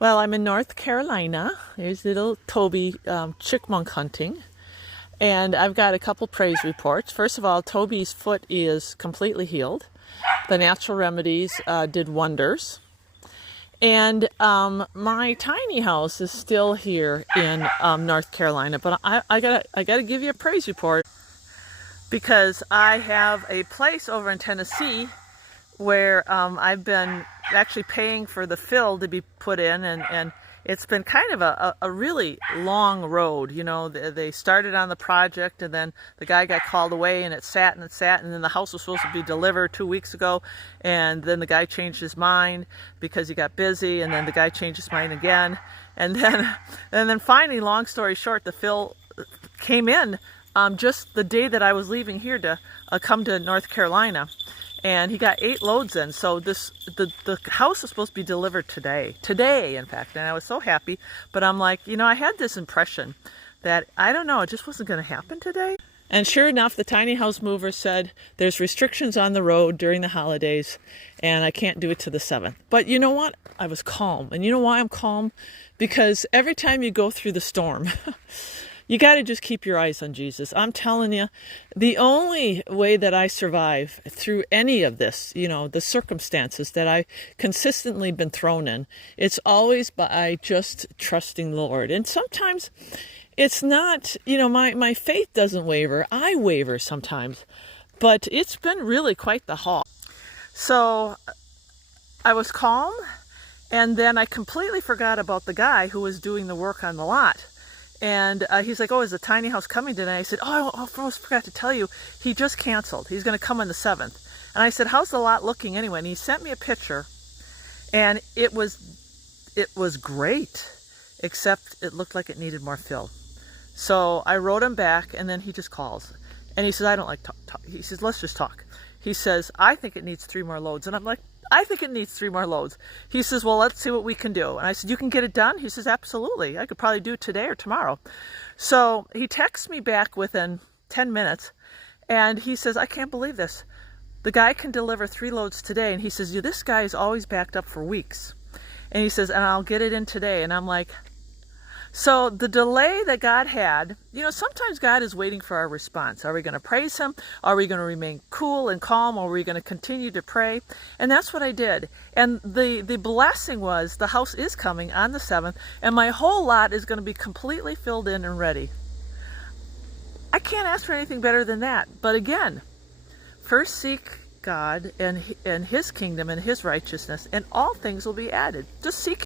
Well, I'm in North Carolina. There's little Toby chickmunk hunting. And I've got a couple praise reports. First of all, Toby's foot is completely healed. The natural remedies did wonders. And my tiny house is still here in North Carolina. But I gotta give you a praise report because I have a place over in Tennessee where I've been actually paying for the fill to be put in, and it's been kind of a really long road. You know, they started on the project, and then the guy got called away, and it sat, and then the house was supposed to be delivered 2 weeks ago, and then the guy changed his mind because he got busy, and then the guy changed his mind again, and then finally, long story short, the fill came in just the day that I was leaving here to come to North Carolina. And he got 8 loads in, so the house is supposed to be delivered today in fact, and I was so happy. But I'm like, you know, I had this impression that, I don't know, it just wasn't going to happen today. And sure enough, the tiny house mover said there's restrictions on the road during the holidays and I can't do it to the 7th. But you know what? I was calm. And you know why I'm calm? Because every time you go through the storm, you got to just keep your eyes on Jesus. I'm telling you, the only way that I survive through any of this, you know, the circumstances that I've consistently been thrown in, it's always by just trusting the Lord. And sometimes it's not, you know, my faith doesn't waver. I waver sometimes. But it's been really quite the haul. So I was calm, and then I completely forgot about the guy who was doing the work on the lot. And he's like, oh, is the tiny house coming today? I said, oh, I almost forgot to tell you, he just canceled. He's going to come on the 7th. And I said, how's the lot looking anyway? And he sent me a picture, and it was great, except it looked like it needed more fill. So I wrote him back, and then he just calls. And he says, I don't like talk. He says, let's just talk. He says, I think it needs 3 more loads. And I'm like, I think it needs 3 more loads. He says, well, let's see what we can do. And I said, you can get it done? He says, absolutely. I could probably do it today or tomorrow. So he texts me back within 10 minutes, and he says, I can't believe this. The guy can deliver 3 loads today. And he says, yeah, this guy is always backed up for weeks. And he says, and I'll get it in today. And I'm like, so the delay that God had, you know, sometimes God is waiting for our response. Are we going to praise him? Are we going to remain cool and calm? Or are we going to continue to pray? And that's what I did. And the blessing was the house is coming on the 7th, and my whole lot is going to be completely filled in and ready. I can't ask for anything better than that. But again, first seek God and his kingdom and his righteousness, and all things will be added. Just seek